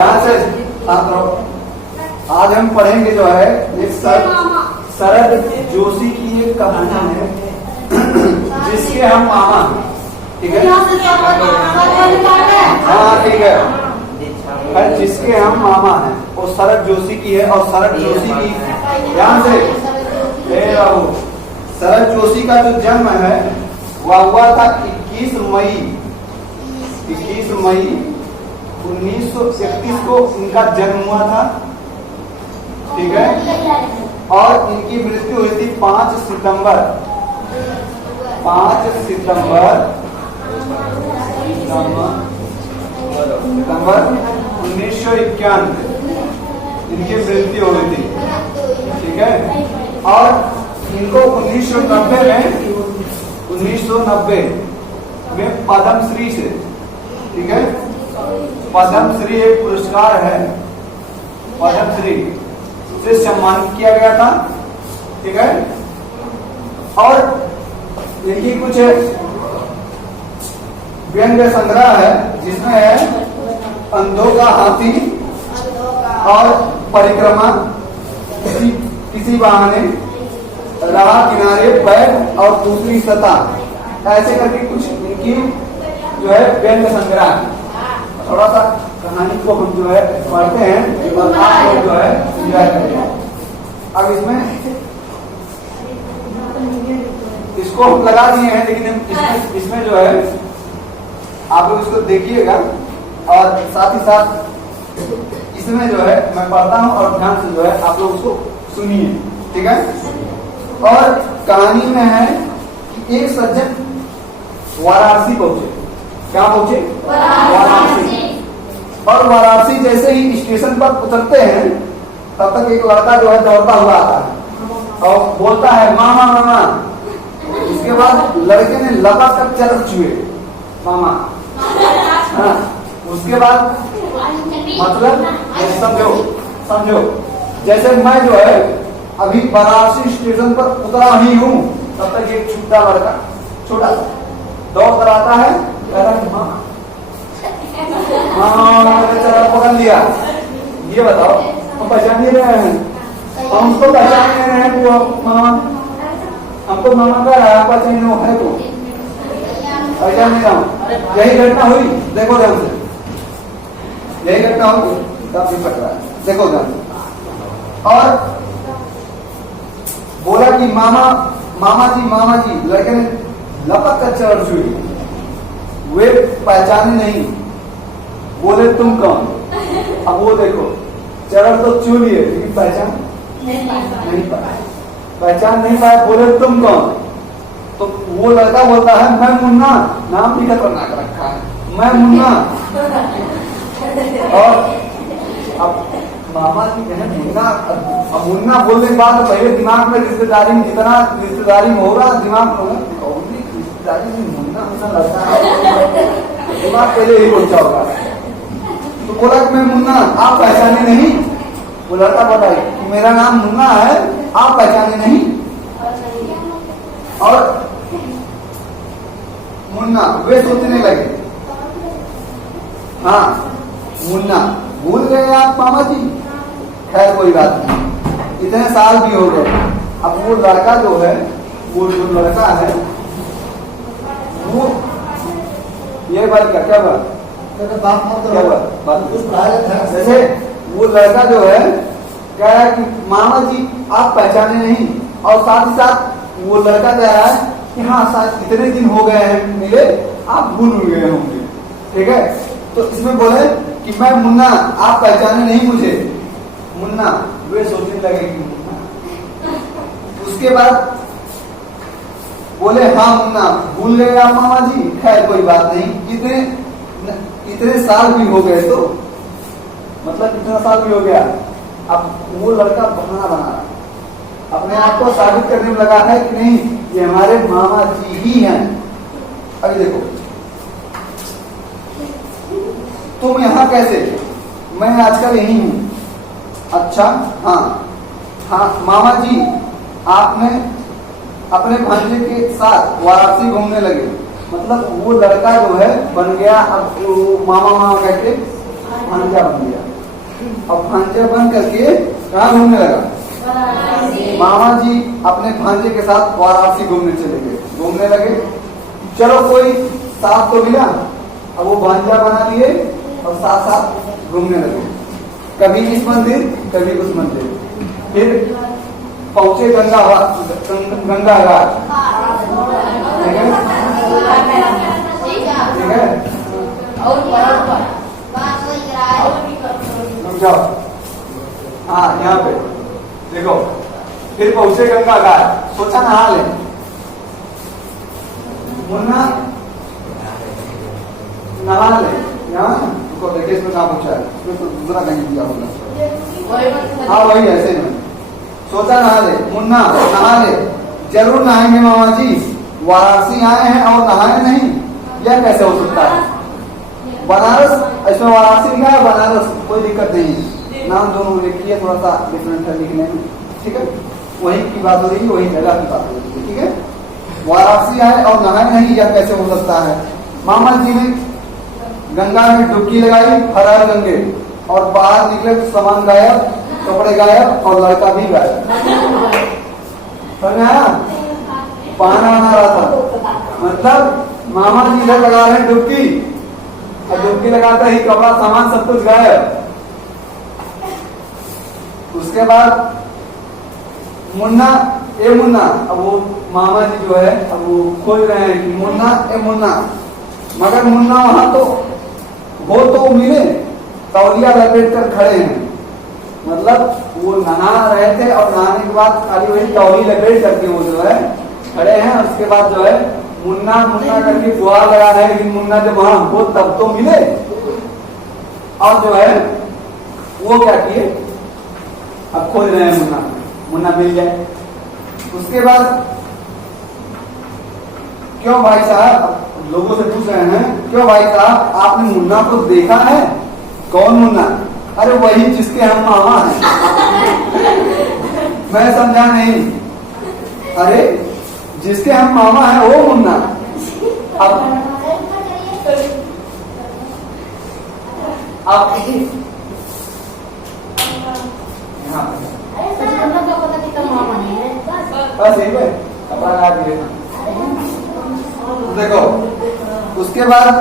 यहाँ से आज हम पढ़ेंगे जो है एक शरद जोशी की एक कहानी है जिसके हम मामा हैं। ठीक है, हाँ ठीक है, जिसके हम मामा हैं वो शरद जोशी की है। और शरद जोशी की ध्यान से शरद जोशी का जो जन्म है वह हुआ था 21 मई 1931 को इनका जन्म हुआ था। ठीक है, और इनकी मृत्यु हुई थी 5 सितंबर 1991 इनकी मृत्यु हुई थी। ठीक है, और इनको 1990 में पद्मश्री से, ठीक है, पद्मश्री एक पुरस्कार है, पद्मश्री से सम्मानित किया गया था। ठीक है, और इनकी कुछ व्यंग्य संग्रह है जिसमें है अंधों का हाथी और परिक्रमा, किसी बहाने, राह किनारे बैठ और दूसरी सतह, ऐसे करके कुछ इनकी जो है व्यंग्य संग्रह है। थोड़ा सा कहानी को हम जो है पढ़ते हैं और आप लोग जो है एंजॉय करेंगे। अब इसमें इसको हम लगा दिए हैं, लेकिन इसमें जो है आप लोग इसको देखिएगा और साथ ही साथ इसमें जो है मैं पढ़ता हूँ और ध्यान से जो है आप लोग उसको सुनिए। ठीक है, और कहानी में है कि एक सज्जन वाराणसी पहुंचे। क्या पहुंचे? वाराणसी। और वाराणसी जैसे ही स्टेशन पर उतरते हैं तब तक एक लड़का जो है दौड़ता हुआ आता है और बोलता है मामा मामा। इसके बाद लड़के ने लपक कर चरण छुए मामा। हाँ, उसके बाद मतलब समझो जैसे मैं जो है अभी वाराणसी स्टेशन पर उतरा ही हूँ तब तक एक छोटा लड़का छोटा दौड़ कर आता है, चरण पकड़ लिया। ये बताओ हम पहचान नहीं रहे हैं, हम उसको पहचान नहीं रहे हैं। वो मामा हमको मामा का पहचान है तो पहचान नहीं रहा हूँ। यही घटना हुई, देखो ध्यान से, यही घटना हुई तब भी पट रहा है, देखो ध्यान से। और बोला कि मामा जी। लड़के ने लपक कर चरण छुई, वे पहचाने नहीं, बोले तुम कौन? अब वो देखो चरण तो छू लिए लेकिन पहचान नहीं पाए, बोले तुम कौन? तो वो लड़का बोलता है मैं मुन्ना, नाम भी खतरनाक रखा है, मैं मुन्ना। और अब मामा जी कहें मुन्ना, अब मुन्ना बोलने के बाद पहले दिमाग में रिश्तेदारी में जितना रिश्तेदारी में होगा दिमाग में रिश्तेदारी में मुन्ना लड़का है, दिमाग पहले ही पहुंचा होगा। तो बोला कि मैं मुन्ना, आप पहचाने नहीं? वो लड़का बोला कि मेरा नाम मुन्ना है, आप पहचाने नहीं? और मुन्ना वे सोचने लगे, हाँ मुन्ना भूल गए आप मामा जी? खैर कोई बात नहीं, इतने साल भी हो गए। अब वो लड़का जो है, वो जो लड़का है वो ये बात का क्या बात जैसे वो लड़का जो है कह रहा है कि मामा जी आप पहचाने नहीं, और साथ ही साथ वो लड़का कह रहा है कि हाँ शायद इतने दिन हो गए हैं मिले, आप भूल गए होंगे। ठीक है, तो इसमें बोले कि मैं मुन्ना, आप पहचाने नहीं मुझे? मुन्ना वे सोचने लगे कि मुन्ना। उसके बाद बोले हाँ मुन्ना भूल गए आप मामा जी? खैर कोई बात नहीं, इतने साल भी हो गए, तो मतलब कितना साल भी हो गया। अब वो लड़का बहाना बना रहा, अपने आप को साबित करने में लगा है कि नहीं ये हमारे मामा जी ही हैं। अभी देखो, तुम यहाँ कैसे? मैं आजकल यही हूँ। अच्छा, हाँ मामा जी आपने अपने भांजे के साथ वाराणसी घूमने लगे, मतलब वो लड़का जो है बन गया अब वो मामा कहते भांजा बन गया। अब भांजा बन करके कहाँ घूमने लगा? मामा जी अपने भांजे के साथ वाराणसी घूमने चले गए, घूमने लगे। चलो कोई साथ तो मिला, अब वो भांजा बना लिए और साथ साथ घूमने लगे, कभी इस मंदिर कभी उस मंदिर। फिर पहुंचे गंगा घाट, ठीक है, ठीक है। रुक जाओ, हाँ यहाँ पे देखो। फिर पहुंचे गंगा घाट, सोचा नहा ले। मुन्ना नहा ले, यहाँ देखो, देखिए इसमें कहाँ पूछा है, इसमें तो दूसरा कहीं दिया होगा। हाँ वही ऐसे नहीं, सोचा नहा ले। मुन्ना नहा ले, जरूर नहाएंगे मामा जी, वाराणसी आए हैं और नहाए नहीं, यह कैसे हो सकता है? बनारस, इसमें वाराणसी लिखा है, बनारस, कोई दिक्कत नहीं, नाम दोनों एक ही है, थोड़ा सा डिफरेंट है लिखने में, ठीक है। वही की बात हो रही है, वही जगह की बात हो रही है, ठीक है। वाराणसी आए और नहाए नहीं, यह कैसे हो सकता है? मामा जी ने गंगा में डुबकी लगाई, हर गंगे, और बाहर निकले तो सामान गायब, कपड़े गायब और लड़का भी गायब। समझ में आया? बहाना बना रहा था, मतलब मामा जी इधर लगा रहे हैं डुबकी, और डुबकी लगाते ही कपड़ा सामान सब कुछ गायब। उसके बाद मुन्ना ए मुन्ना, अब वो मामा जी जो है अब वो खोज रहे हैं कि मुन्ना ए मुन्ना, मगर मुन्ना वहां तो वो तो मिले, तौलिया लपेट कर खड़े हैं, मतलब वो नहा रहे थे और नहाने के बाद खाली वही तौली लपेट करके वो जो है खड़े हैं। उसके बाद जो है मुन्ना मुन्ना करके गुहार लगा रहे हैं, लेकिन मुन्ना जब वहां हो तब तो मिले, और जो है वो क्या किए, अब खोज रहे हैं मुन्ना, मुन्ना मिल जाए। उसके बाद क्यों भाई साहब, लोगों से पूछ रहे हैं, क्यों भाई साहब आपने मुन्ना को देखा है? कौन मुन्ना? अरे वही जिसके हम मामा हैं। मैं समझा नहीं, अरे जिसके हम मामा हैं वो मुन्ना। अब बस यही है, कपड़ा लगा दिए। देखो उसके बाद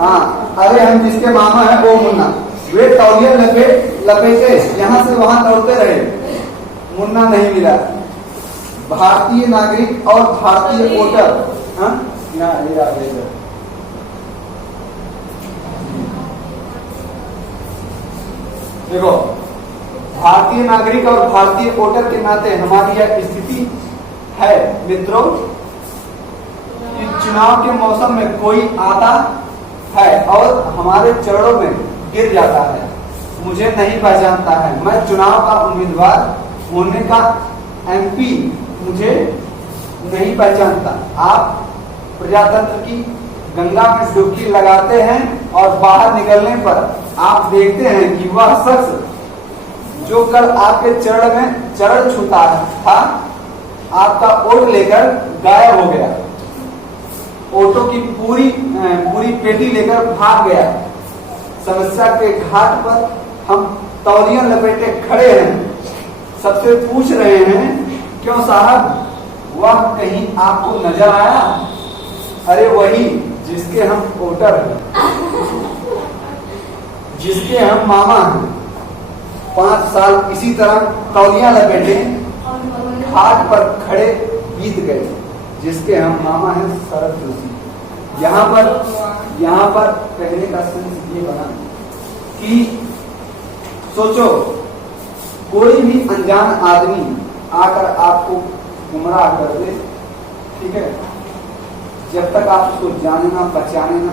हाँ, अरे हम जिसके मामा है वो मुन्ना, वे तौलिया लपेटे यहाँ से वहां दौड़ते रहे, मुन्ना नहीं मिला। भारतीय नागरिक और भारतीय वोटर, हाँ देखो, भारतीय नागरिक और भारतीय वोटर के नाते हमारी यह स्थिति है मित्रों कि चुनाव के मौसम में कोई आता है और हमारे चरणों में गिर जाता है, मुझे नहीं पहचानता है, मैं चुनाव का उम्मीदवार होने का एमपी मुझे नहीं पहचानता। आप प्रजातंत्र की गंगा में डुबकी लगाते हैं और बाहर निकलने पर आप देखते हैं कि वह शख्स जो कल आपके चरण छूता था, आपका वोट लेकर गायब हो गया, ऑटो की पूरी पेटी लेकर भाग गया। समस्या के घाट पर हम तौलिया लपेटे खड़े हैं, सबसे पूछ रहे हैं क्यों साहब, वह कहीं आपको नजर आया? अरे वही जिसके हम वोटर हैं, जिसके हम मामा हैं। 5 साल इसी तरह तौलिया लपेटे घाट पर खड़े बीत गए, जिसके हम मामा हैं शरद जोशी। यहाँ पर कहने का सेंस ये बना कि सोचो, कोई भी अनजान आदमी आकर आपको गुमराह कर दे, ठीक है, जब तक आप उसको जाने ना पहचाने ना,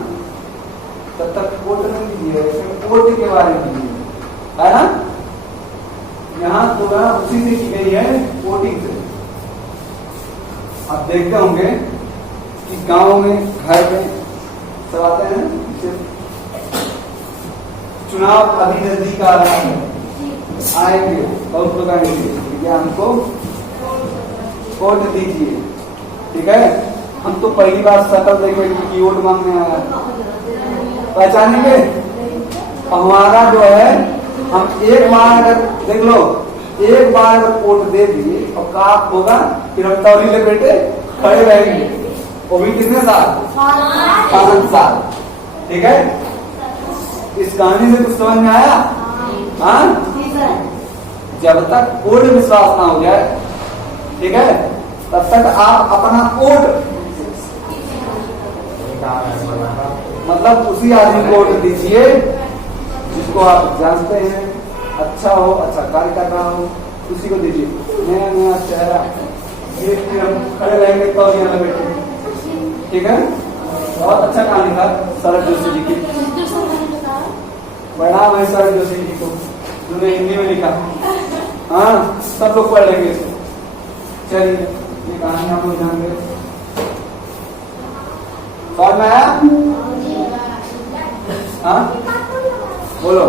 तब तक वोट नहीं दीजिए। वोट के बारे में है ना, यहाँ तुलना उसी से की गई है, वोटिंग से। आप देखते होंगे कि गांव में, घर में सब आते हैं, चुनाव अभी नजदीक आ रहा है, आएंगे बहुत लोग आएंगे, हमको वोट दीजिए, ठीक है। हम तो पहली बार शकल देखे कि वोट मांगने आया, पहचानेंगे? हमारा जो है, हम एक बार अगर देख लो, एक बार अगर वोट दे दिए और का होगा, फिर हम तौली लपेटे खड़े रहेंगे, वो भी कितने साल? 5 साल। ठीक है, इस कहानी से कुछ समझ में आया? हाँ, जब तक वोट विश्वास ना हो जाए, ठीक है, तब तक आप अपना वोट मतलब उसी आदमी को वोट दीजिए जिसको आप जानते हैं, अच्छा हो, अच्छा कार्य कर रहा हो, उसी को दीजिए। नया नया चेहरा देख के हम खड़े रहेंगे तो यहाँ पे बैठे। ठीक है, बहुत अच्छा कहानी था शरद जोशी जी की। प्रणाम है शरद जोशी जी को, उन्होंने हिंदी में लिखा। हाँ, सब लोग पढ़ लेंगे इसको। चलिए, ये कहानी आप लोग जान गए। समझ में आया? हाँ, बोलो।